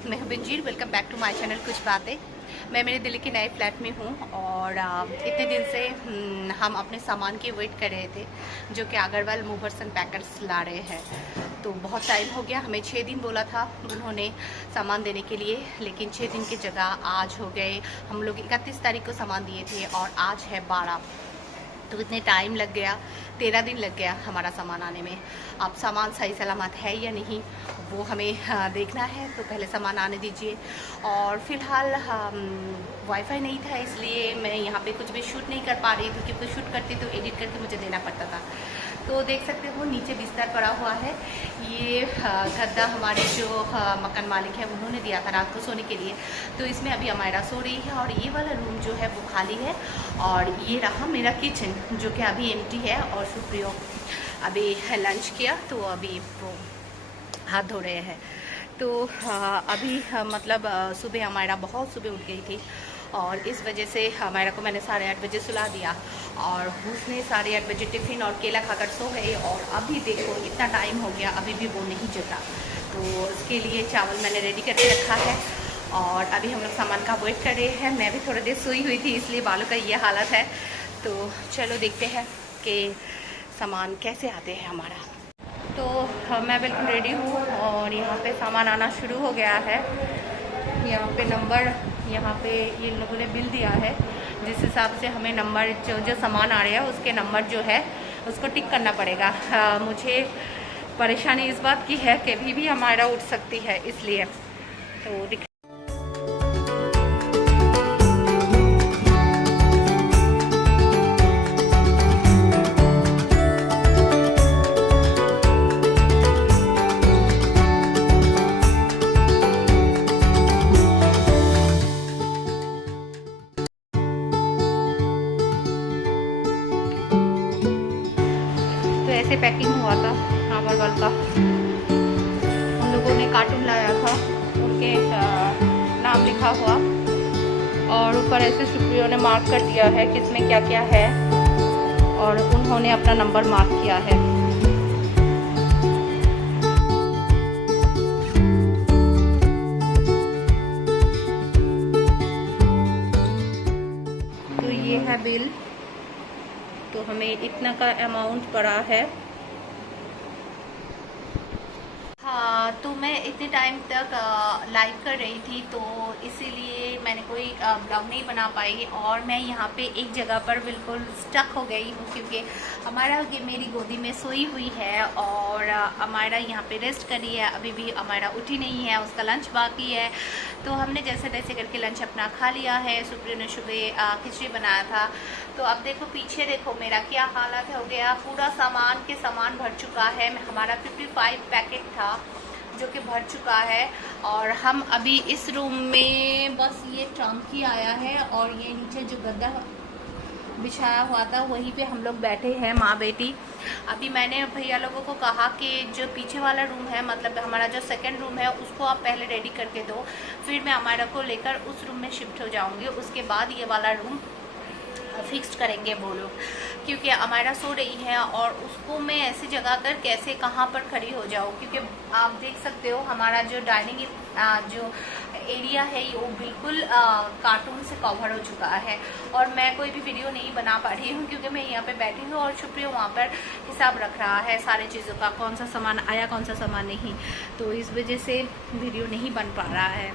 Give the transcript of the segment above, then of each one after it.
मैं हूं Binjeer. Welcome back to my channel कुछ बातें। मैं मेरे दिल्ली के नए फ्लैट में हूं और इतने दिन से हम अपने सामान की वेट कर रहे थे जो कि अग्रवाल मूवर्स एंड पैकर्स ला रहे हैं। तो बहुत टाइम हो गया, हमें 6 दिन बोला था उन्होंने सामान देने के लिए, लेकिन 6 दिन की जगह आज हो गए। हम लोग 31 तारीख को सामान दिए थे और आज है 12, तो इतने टाइम लग गया, 13 दिन लग गया हमारा सामान आने में। अब सामान सही सलामत है या नहीं वो हमें देखना है, तो पहले सामान आने दीजिए। और फिलहाल वाईफाई नहीं था, इसलिए मैं यहाँ पे कुछ भी शूट नहीं कर पा रही थी, क्योंकि शूट करती तो एडिट करके मुझे देना पड़ता था। तो देख सकते हो नीचे बिस्तर पड़ा हुआ है। ये गद्दा हमारे जो मकान मालिक है उन्होंने दिया था रात को सोने के लिए, तो इसमें अभी अमायरा सो रही है और ये वाला रूम जो है वो खाली है। और ये रहा मेरा किचन जो कि अभी एम्प्टी है। और सुप्रियो अभी लंच किया तो अभी वो हाथ धो रहे हैं। तो अभी मतलब सुबह अमायरा बहुत सुबह उठ गई थी और इस वजह से अमायरा को मैंने 8:30 बजे सुला दिया और उसने 8:30 बजे टिफ़िन और केला खाकर सो गई। और अभी देखो इतना टाइम हो गया, अभी भी वो नहीं जगा। तो उसके लिए चावल मैंने रेडी करके रखा है और अभी हम लोग सामान का वेट कर रहे हैं। मैं भी थोड़ी देर सोई हुई थी, इसलिए बालों का ये हालत है। तो चलो देखते हैं कि सामान कैसे आते हैं हमारा। तो मैं बिल्कुल रेडी हूँ और यहाँ पे सामान आना शुरू हो गया है। यहाँ पे नंबर, यहाँ पे ये लोगों ने बिल दिया है, जिस हिसाब से हमें नंबर जो सामान आ रहे हैं उसके नंबर जो है उसको टिक करना पड़ेगा। मुझे परेशानी इस बात की है कि कभी भी हमारा उठ सकती है, इसलिए तो ऐसे पैकिंग हुआ था अग्रवाल का। उन लोगों ने कार्टून लाया था, उनके नाम लिखा हुआ और ऊपर ऐसे सुप्रियो ने मार्क कर दिया है कि इसमें क्या क्या है और उन्होंने अपना नंबर मार्क किया है। तो ये है बिल, तो हमें इतना का अमाउंट पड़ा है। हाँ, तो मैं इतने टाइम तक लाइव कर रही थी, तो इसीलिए मैंने कोई ब्लॉग नहीं बना पाई। और मैं यहाँ पे एक जगह पर बिल्कुल स्टक हो गई हूँ, क्योंकि हमारा मेरी गोदी में सोई हुई है और हमारा यहाँ पे रेस्ट कर रही है। अभी भी हमारा उठी नहीं है, उसका लंच बाकी है। तो हमने जैसे तैसे करके लंच अपना खा लिया है। सुप्रियो ने सुबह खिचड़ी बनाया था। तो अब देखो पीछे देखो मेरा क्या हालत हो गया, पूरा सामान भर चुका है। हमारा 55 पैकेट था जो कि भर चुका है। और हम अभी इस रूम में बस ये टंकी आया है और ये नीचे जो गद्दा बिछाया हुआ था वहीं पे हम लोग बैठे हैं माँ बेटी। अभी मैंने भैया लोगों को कहा कि जो पीछे वाला रूम है, मतलब हमारा जो सेकंड रूम है, उसको आप पहले रेडी करके दो, फिर मैं हमारा को लेकर उस रूम में शिफ्ट हो जाऊंगी। उसके बाद ये वाला रूम फिक्स्ड करेंगे वो लोग, क्योंकि अमायरा सो रही है और उसको मैं ऐसी जगह कर कैसे कहाँ पर खड़ी हो जाऊँ, क्योंकि आप देख सकते हो हमारा जो डाइनिंग जो एरिया है वो बिल्कुल कार्टून से कवर हो चुका है। और मैं कोई भी वीडियो नहीं बना पा रही हूँ क्योंकि मैं यहाँ पे बैठी हूँ और सुप्रियो वहाँ पर हिसाब रख रहा है सारी चीज़ों का, कौन सा सामान आया कौन सा सामान नहीं। तो इस वजह से वीडियो नहीं बन पा रहा है।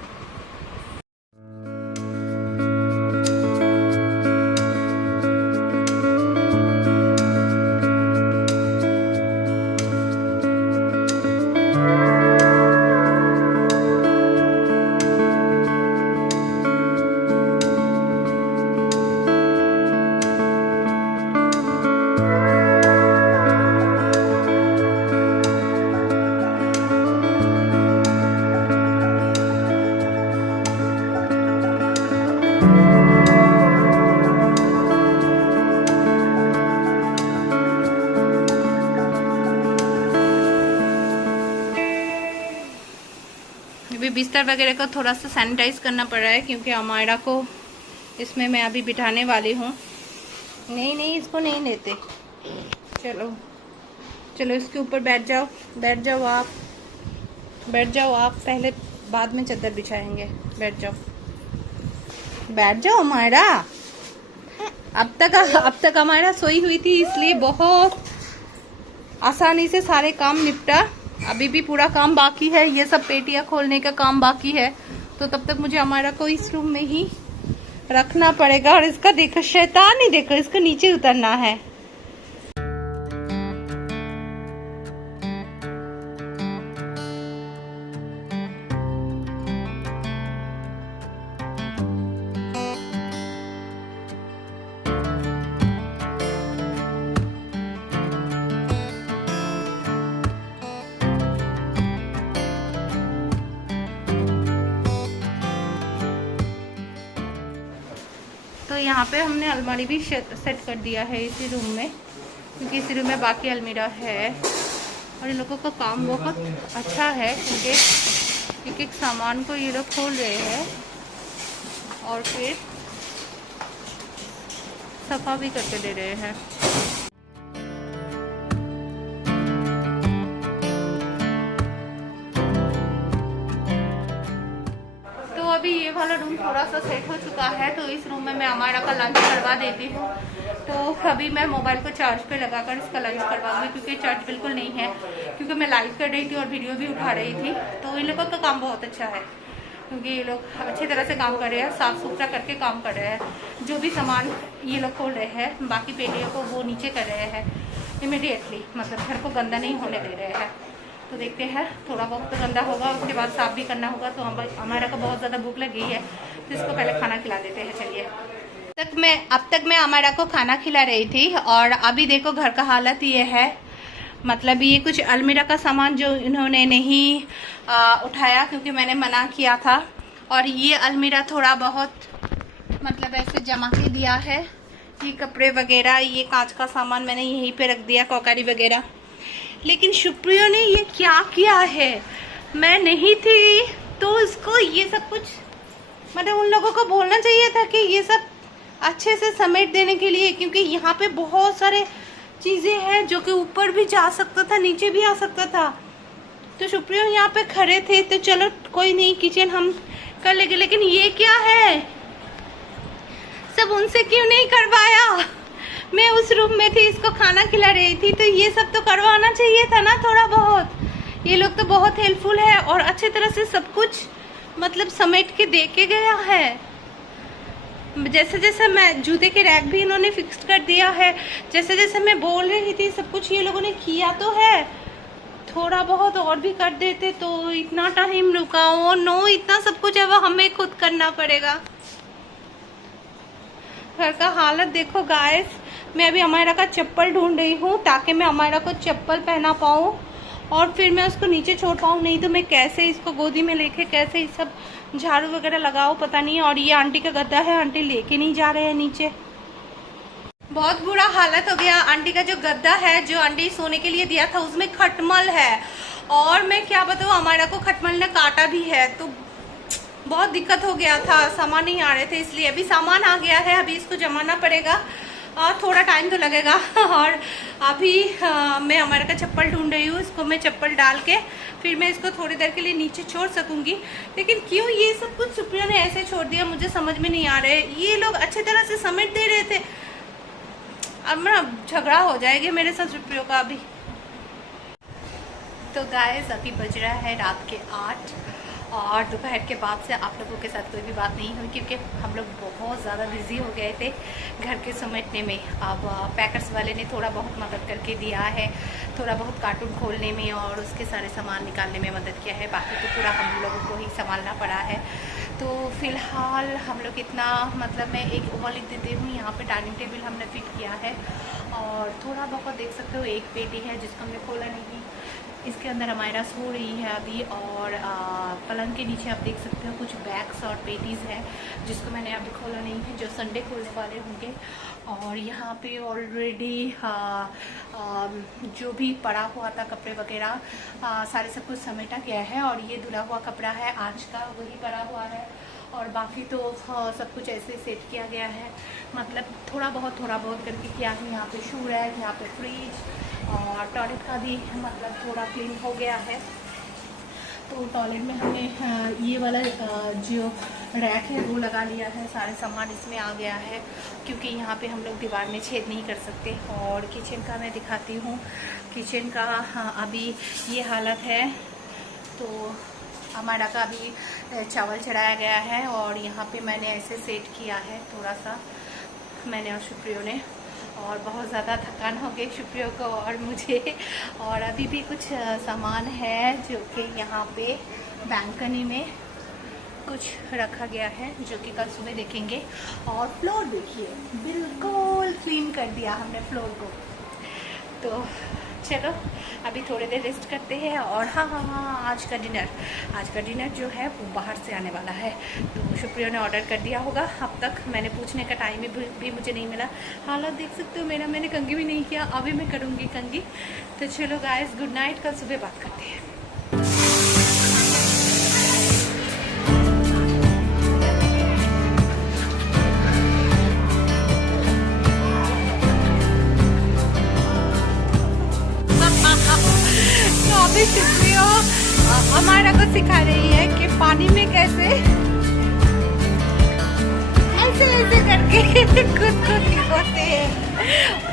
अभी बिस्तर वगैरह का थोड़ा सा सैनिटाइज करना पड़ रहा है, क्योंकि अमायरा को इसमें मैं अभी बिठाने वाली हूँ। नहीं इसको नहीं लेते, चलो चलो इसके ऊपर बैठ जाओ आप, बैठ जाओ आप पहले बाद में चादर बिछाएंगे। बैठ जाओ, बैठ जाओ हमारा। अब तक हमारा सोई हुई थी, इसलिए बहुत आसानी से सारे काम निपटा। अभी भी पूरा काम बाकी है, ये सब पेटियां खोलने का काम बाकी है, तो तब तक मुझे हमारा को इस रूम में ही रखना पड़ेगा। और इसका देखो शैतान ही देखो, इसको नीचे उतरना है। तो यहाँ पे हमने अलमारी भी सेट कर दिया है इसी रूम में, क्योंकि इसी रूम में बाकी अलमीरा है। और इन लोगों का काम बहुत अच्छा है, क्योंकि एक एक सामान को ये लोग खोल रहे हैं और फिर सफा भी करके दे रहे हैं। अभी ये वाला रूम थोड़ा सा सेट हो चुका है, तो इस रूम में मैं हमारा का लंच करवा देती हूँ। तो अभी मैं मोबाइल को चार्ज पे लगाकर इसका लंच करवाऊंगी, क्योंकि चार्ज बिल्कुल नहीं है, क्योंकि मैं लाइव कर रही थी और वीडियो भी उठा रही थी। तो इन लोगों का काम बहुत अच्छा है, क्योंकि ये लोग अच्छी तरह से काम कर रहे हैं, साफ सुथरा करके काम कर रहे हैं। जो भी सामान ये लोग खोल रहे हैं, बाकी पेटियों को वो नीचे कर रहे हैं इमीडिएटली, मतलब घर को गंदा नहीं होने दे रहे हैं। तो देखते हैं, थोड़ा बहुत तो गंदा होगा, उसके बाद साफ भी करना होगा। तो हमारा को बहुत ज़्यादा भूख लगी है, तो इसको पहले खाना खिला देते हैं। चलिए, अब तक मैं हमारा को खाना खिला रही थी, और अभी देखो घर का हालत ये है। मतलब ये कुछ अलमीरा का सामान जो इन्होंने नहीं उठाया, क्योंकि मैंने मना किया था। और ये अलमीरा थोड़ा बहुत मतलब ऐसे जमा के दिया है। ये कपड़े वगैरह, ये कांच का सामान मैंने यहीं पे रख दिया, कॉकारी वगैरह। लेकिन शुप्रिया ने ये क्या किया है, मैं नहीं थी तो उसको ये सब कुछ, मतलब उन लोगों को बोलना चाहिए था कि ये सब अच्छे से समेट देने के लिए, क्योंकि यहाँ पे बहुत सारे चीज़ें हैं जो कि ऊपर भी जा सकता था, नीचे भी आ सकता था। तो शुप्रिया यहाँ पे खड़े थे, तो चलो कोई नहीं, किचन हम कर लेंगे। लेकिन ये क्या है, सब उनसे क्यों नहीं करवाया? मैं उस रूम में थी, इसको खाना खिला रही थी, तो ये सब तो करवाना चाहिए था ना थोड़ा बहुत। ये लोग तो बहुत हेल्पफुल है और अच्छे तरह से सब कुछ मतलब समेट के दे के गया है। जैसे जैसे मैं जूते के रैक भी इन्होंने फिक्स कर दिया है, जैसे जैसे मैं बोल रही थी सब कुछ ये लोगों ने किया तो है। थोड़ा बहुत और भी कर देते तो इतना टाइम रुका। ओ नो, इतना सब कुछ है वो हमें खुद करना पड़ेगा। घर का हालत देखो गाइस। मैं अभी अमायरा का चप्पल ढूंढ रही हूँ, ताकि मैं अमायरा को चप्पल पहना पाऊँ और फिर मैं उसको नीचे छोड़ पाऊँ। नहीं तो मैं कैसे इसको गोदी में लेके कैसे ये सब झाड़ू वगैरह लगाओ, पता नहीं। और ये आंटी का गद्दा है, आंटी लेके नहीं जा रहे हैं नीचे। बहुत बुरा हालत हो गया। आंटी का जो गद्दा है, जो आंटी सोने के लिए दिया था, उसमें खटमल है। और मैं क्या बताऊँ, अमायरा को खटमल ने काटा भी है, तो बहुत दिक्कत हो गया था। सामान नहीं आ रहे थे, इसलिए अभी सामान आ गया है। अभी इसको जमाना पड़ेगा और थोड़ा टाइम तो लगेगा। और अभी मैं हमारे का चप्पल ढूंढ रही हूँ, इसको मैं चप्पल डाल के फिर मैं इसको थोड़ी देर के लिए नीचे छोड़ सकूंगी। लेकिन क्यों ये सब कुछ सुप्रिया ने ऐसे छोड़ दिया, मुझे समझ में नहीं आ रहा है। ये लोग अच्छे तरह से समेट दे रहे थे, अब ना झगड़ा हो जाएगा मेरे साथ सुप्रिया का अभी। तो गाइस अभी बज रहा है रात के 8 और दोपहर के बाद से आप लोगों के साथ कोई भी बात नहीं हुई, क्योंकि हम लोग बहुत ज़्यादा बिजी हो गए थे घर के समेटने में। अब पैकर्स वाले ने थोड़ा बहुत मदद करके दिया है, थोड़ा बहुत कार्टून खोलने में और उसके सारे सामान निकालने में मदद किया है। बाकी तो पूरा हम लोगों को ही संभालना पड़ा है। तो फ़िलहाल हम लोग इतना, मतलब मैं एक वो लिख देती हूँ, यहाँ पे डाइनिंग टेबल हमने फिट किया है और थोड़ा बहुत देख सकते हो एक पेटी है जिसको हमने खोला नहीं, इसके अंदर अमायरा सो रही है अभी। और पलंग के नीचे आप देख सकते हो कुछ बैग्स और पेटीज़ है जिसको मैंने अभी खोला नहीं है, जो संडे खोलने वाले होंगे। और यहाँ पे ऑलरेडी जो भी पड़ा हुआ था कपड़े वगैरह सारे सब कुछ समेटा गया है। और ये धुला हुआ कपड़ा है आज का, वही पड़ा हुआ है। और बाकी तो सब कुछ ऐसे सेट किया गया है, मतलब थोड़ा बहुत करके किया है। यहाँ पे शू रैक, यहाँ पे फ्रिज और टॉयलेट का भी मतलब थोड़ा क्लीन हो गया है। तो टॉयलेट में हमने ये वाला जो रैक है वो लगा लिया है, सारे सामान इसमें आ गया है क्योंकि यहाँ पे हम लोग दीवार में छेद नहीं कर सकते। और किचन का मैं दिखाती हूँ, किचन का अभी ये हालत है। तो हमारा का अभी चावल चढ़ाया गया है और यहाँ पे मैंने ऐसे सेट किया है थोड़ा सा, मैंने और शुक्रियों ने, और बहुत ज़्यादा थकान हो गई शुक्रियों को और मुझे। और अभी भी कुछ सामान है जो कि यहाँ पे बैल्कनी में कुछ रखा गया है जो कि कल सुबह देखेंगे। और फ्लोर देखिए, बिल्कुल क्लीन कर दिया हमने फ्लोर को। तो चलो अभी थोड़ी देर रेस्ट करते हैं। और हाँ, आज का डिनर जो है वो बाहर से आने वाला है। तो शुक्रिया ने ऑर्डर कर दिया होगा, अब तक मैंने पूछने का टाइम भी मुझे नहीं मिला। हालात देख सकते हो मेरा, मैंने कंघी भी नहीं किया, अभी मैं करूँगी कंघी। तो चलो गाइस, गुड नाइट, कल सुबह बात करते हैं। शुक्रिया हमारा को सिखा रही है कि पानी में कैसे ऐसे करके खुद को भिगोते हैं,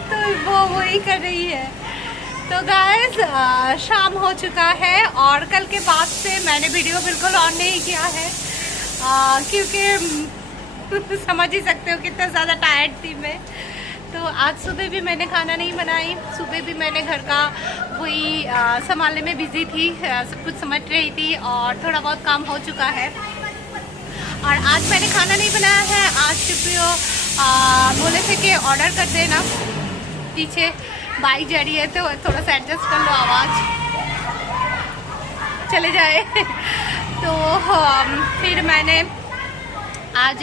तो वो वही कर रही है। तो गाइस शाम हो चुका है और कल के बाद से मैंने वीडियो बिल्कुल ऑन नहीं किया है क्योंकि समझ ही सकते हो कितना ज़्यादा टायर्ड थी मैं। तो आज सुबह भी मैंने खाना नहीं बनाई, सुबह भी मैंने घर का वही संभालने में बिजी थी, सब कुछ समझ रही थी और थोड़ा बहुत काम हो चुका है। और आज मैंने खाना नहीं बनाया है। आज शुक्रिया बोले थे कि ऑर्डर कर देना, पीछे बाइक जा रही है तो थोड़ा सा एडजस्ट कर लो, आवाज़ चले जाए। तो फिर मैंने आज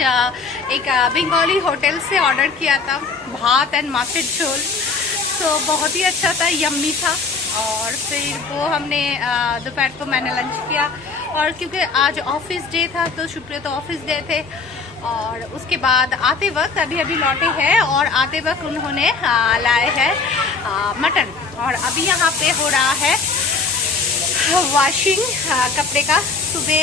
एक बंगाली होटल से ऑर्डर किया था भात एंड माछेर झोल, तो बहुत ही अच्छा था, यम्मी था। और फिर वो हमने दोपहर को मैंने लंच किया। और क्योंकि आज ऑफिस डे था तो शुक्रिया तो ऑफिस गए थे। और उसके बाद आते वक्त अभी लौटे हैं और आते वक्त उन्होंने लाए हैं मटन। और अभी यहाँ पे हो रहा है वॉशिंग कपड़े का। सुबह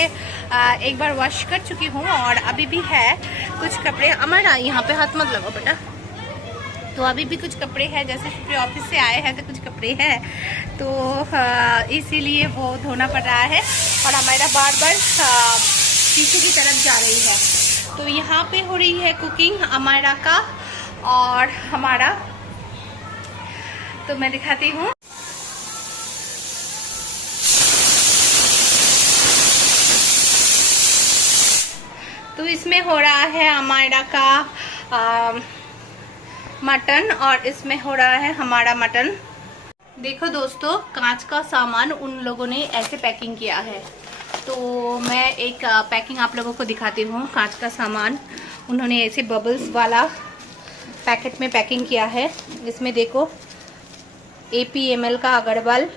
एक बार वॉश कर चुकी हूँ और अभी भी है कुछ कपड़े। अमर यहाँ पे हाथ मत लगाओ बेटा। तो अभी भी कुछ कपड़े हैं, जैसे शुक्रिया ऑफिस से आए हैं तो कुछ कपड़े हैं, तो इसीलिए वो धोना पड़ रहा है। और हमारा बार बार पीछे की तरफ जा रही है। तो यहाँ पे हो रही है कुकिंग अमायरा का और हमारा, तो मैं दिखाती हूँ। तो इसमें हो रहा है अमायरा का मटन और इसमें हो रहा है हमारा मटन। देखो दोस्तों, कांच का सामान उन लोगों ने ऐसे पैकिंग किया है, तो मैं एक पैकिंग आप लोगों को दिखाती हूँ। कांच का सामान उन्होंने ऐसे बबल्स वाला पैकेट में पैकिंग किया है। इसमें देखो APML का अग्रवाल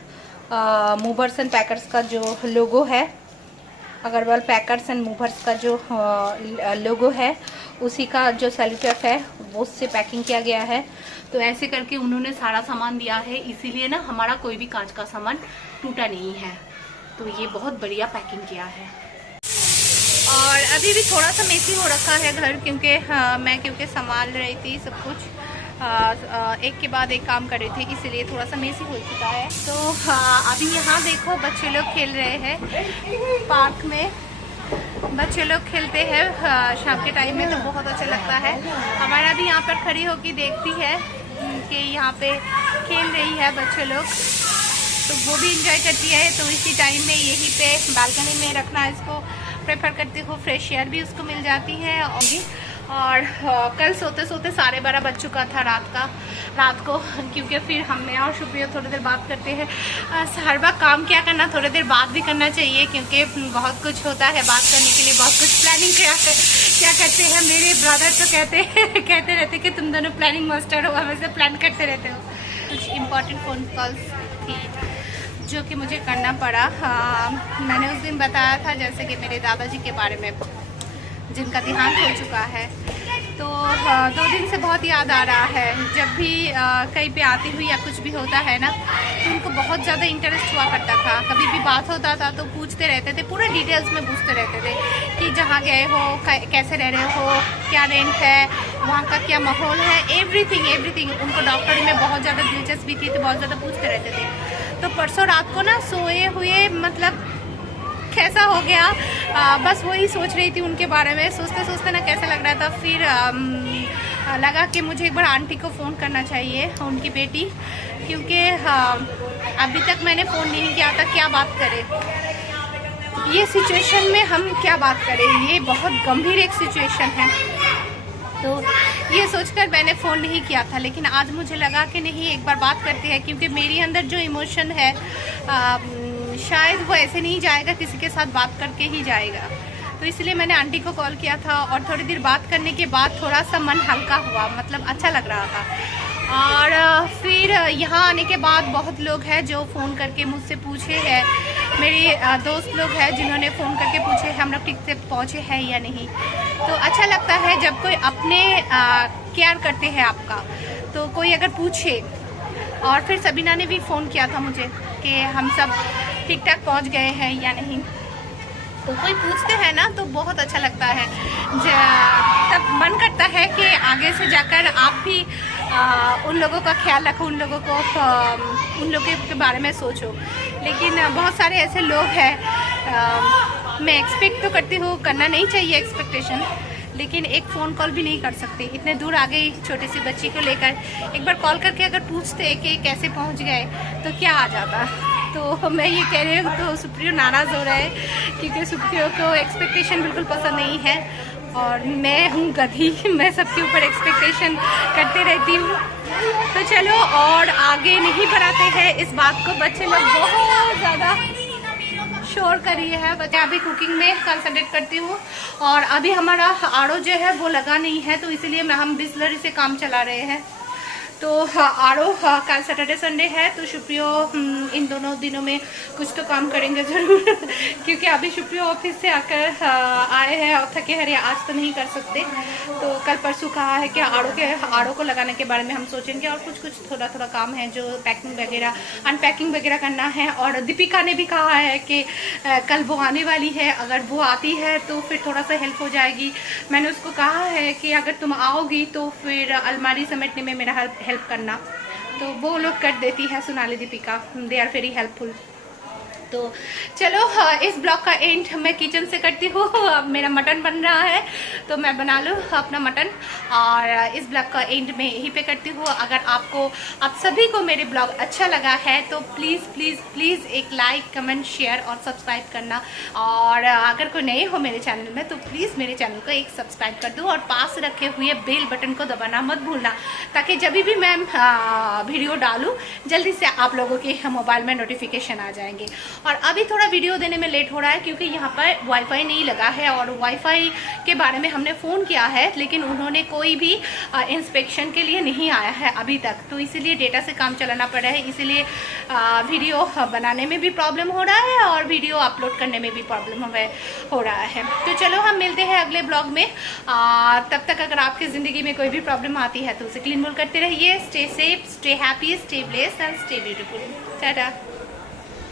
मूवर्स एंड पैकर्स का जो लोगो है, अग्रवाल पैकर्स एंड मूवर्स का जो लोगो है उसी का जो सेलोटेप है वो उससे पैकिंग किया गया है। तो ऐसे करके उन्होंने सारा सामान दिया है, इसीलिए ना हमारा कोई भी कांच का सामान टूटा नहीं है। तो ये बहुत बढ़िया पैकिंग किया है। और अभी भी थोड़ा सा मेसी हो रखा है घर, क्योंकि मैं संभाल रही थी सब कुछ, एक के बाद एक काम कर रही थी, इसीलिए थोड़ा सा मेसी हो चुका है। तो अभी यहाँ देखो बच्चे लोग खेल रहे हैं पार्क में। बच्चे लोग खेलते हैं शाम के टाइम में, तो बहुत अच्छा लगता है। हमारा भी यहाँ पर खड़ी होकर देखती है कि यहाँ पे खेल रही है बच्चे लोग, तो वो भी इंजॉय करती है। तो इसी टाइम में यहीं पे बालकनी में रखना इसको प्रेफर करती हूँ, फ्रेश एयर भी उसको मिल जाती है। और कल सोते सोते 12:30 बज चुका था रात को, क्योंकि फिर हमने और शुक्रिया थोड़ी देर बात करते हैं। हर बार काम क्या करना, थोड़ी देर बात भी करना चाहिए, क्योंकि बहुत कुछ होता है बात करने के लिए, बहुत कुछ प्लानिंग क्या करते हैं। मेरे ब्रदर तो कहते रहते कि तुम दोनों प्लानिंग मास्टर हो, हमेशा प्लान करते रहते हो। कुछ इम्पोर्टेंट फ़ोन कॉल्स थी जो कि मुझे करना पड़ा। मैंने उस दिन बताया था जैसे कि मेरे दादाजी के बारे में, जिनका देहांत हो चुका है। तो 2 दिन से बहुत याद आ रहा है। जब भी कहीं पे आती हुई या कुछ भी होता है ना, तो उनको बहुत ज़्यादा इंटरेस्ट हुआ करता था। कभी भी बात होता था तो पूछते रहते थे, पूरे डिटेल्स में पूछते रहते थे कि जहाँ गए हो, कैसे रह रहे हो, क्या रेंट है, वहाँ का क्या माहौल है, एवरीथिंग। उनको डॉक्टरी में बहुत ज़्यादा दिलचस्पी थी, तो बहुत ज़्यादा पूछते रहते थे। तो परसों रात को ना सोए हुए मतलब कैसा हो गया, बस वही सोच रही थी उनके बारे में। सोचते सोचते ना कैसा लग रहा था, फिर लगा कि मुझे एक बार आंटी को फ़ोन करना चाहिए, उनकी बेटी, क्योंकि अभी तक मैंने फ़ोन नहीं किया था। क्या बात करें ये सिचुएशन में, हम क्या बात करें, ये बहुत गंभीर एक सिचुएशन है। तो ये सोचकर मैंने फ़ोन नहीं किया था, लेकिन आज मुझे लगा कि नहीं, एक बार बात करते हैं, क्योंकि मेरी अंदर जो इमोशन है शायद वो ऐसे नहीं जाएगा, किसी के साथ बात करके ही जाएगा। तो इसलिए मैंने आंटी को कॉल किया था, और थोड़ी देर बात करने के बाद थोड़ा सा मन हल्का हुआ, मतलब अच्छा लग रहा था। और फिर यहाँ आने के बाद बहुत लोग हैं जो फ़ोन करके मुझसे पूछे हैं, मेरे दोस्त लोग हैं जिन्होंने फ़ोन करके पूछे हम लोग ठीक से पहुँचे हैं या नहीं। तो अच्छा लगता है जब कोई अपने केयर करते हैं आपका, तो कोई अगर पूछे। और फिर सबीना ने भी फ़ोन किया था मुझे कि हम सब ठीक ठाक पहुँच गए हैं या नहीं। तो कोई पूछते हैं ना तो बहुत अच्छा लगता है, तब मन करता है कि आगे से जाकर आप भी उन लोगों का ख्याल रखो, उन लोगों के बारे में सोचो। लेकिन बहुत सारे ऐसे लोग हैं, मैं एक्सपेक्ट तो करती हूँ, करना नहीं चाहिए एक्सपेक्टेशन, लेकिन एक फ़ोन कॉल भी नहीं कर सकते। इतने दूर आ गई छोटी सी बच्ची को लेकर, एक बार कॉल करके अगर पूछते कि कैसे पहुँच गए तो क्या आ जाता। तो मैं ये कह रही हूँ तो सुप्रियो नाराज़ हो रहा है, क्योंकि सुप्रियो को एक्सपेक्टेशन बिल्कुल पसंद नहीं है, और मैं हूँ गधी, मैं सबके ऊपर एक्सपेक्टेशन करते रहती हूँ। तो चलो और आगे नहीं बढ़ाते हैं इस बात को, बच्चे लोग बहुत ज़्यादा शोर कर रही है। बच्चे अभी कुकिंग में कंसंट्रेट करती हूँ, और अभी हमारा आड़ो जो है वो लगा नहीं है, तो इसलिए हम बिस्लरी से काम चला रहे हैं। तो आड़ो कल सैटरडे संडे है, तो सुप्रियो इन दोनों दिनों में कुछ तो काम करेंगे ज़रूर क्योंकि अभी सुप्रियो ऑफिस से आकर आए हैं और थके हरे, आज तो नहीं कर सकते। तो कल परसों कहा है कि आड़ो को लगाने के बारे में हम सोचेंगे, और कुछ थोड़ा काम है जो पैकिंग वगैरह, अनपैकिंग वगैरह करना है। और दीपिका ने भी कहा है कि कल वो आने वाली है, अगर वो आती है तो फिर थोड़ा सा हेल्प हो जाएगी। मैंने उसको कहा है कि अगर तुम आओगी तो फिर अलमारी समेटने में मेरा हेल्प करना, तो वो लोग कर देती है, Sonali Deepika, they are very helpful. तो चलो इस ब्लॉग का एंड मैं किचन से करती हूँ। अब मेरा मटन बन रहा है, तो मैं बना लूँ अपना मटन, और इस ब्लॉग का एंड मैं यहीं पे करती हूँ। अगर आप सभी को मेरे ब्लॉग अच्छा लगा है तो प्लीज़ प्लीज़ प्लीज़ एक लाइक, कमेंट, शेयर और सब्सक्राइब करना। और अगर कोई नए हो मेरे चैनल में तो प्लीज़ मेरे चैनल को एक सब्सक्राइब कर दो, और पास रखे हुए बेल बटन को दबाना मत भूलना, ताकि जब भी मैं वीडियो डालूँ जल्दी से आप लोगों के मोबाइल में नोटिफिकेशन आ जाएंगे। और अभी थोड़ा वीडियो देने में लेट हो रहा है क्योंकि यहाँ पर वाईफाई नहीं लगा है, और वाईफाई के बारे में हमने फ़ोन किया है, लेकिन उन्होंने कोई भी इंस्पेक्शन के लिए नहीं आया है अभी तक। तो इसीलिए डेटा से काम चलाना पड़ रहा है, इसीलिए वीडियो बनाने में भी प्रॉब्लम हो रहा है और वीडियो अपलोड करने में भी प्रॉब्लम हो रहा है। तो चलो हम मिलते हैं अगले ब्लॉग में। तब तक अगर आपकी ज़िंदगी में कोई भी प्रॉब्लम आती है तो उसे क्लीन बोल करते रहिए। Stay safe, stay happy, stay blessed and stay beautiful. Tata.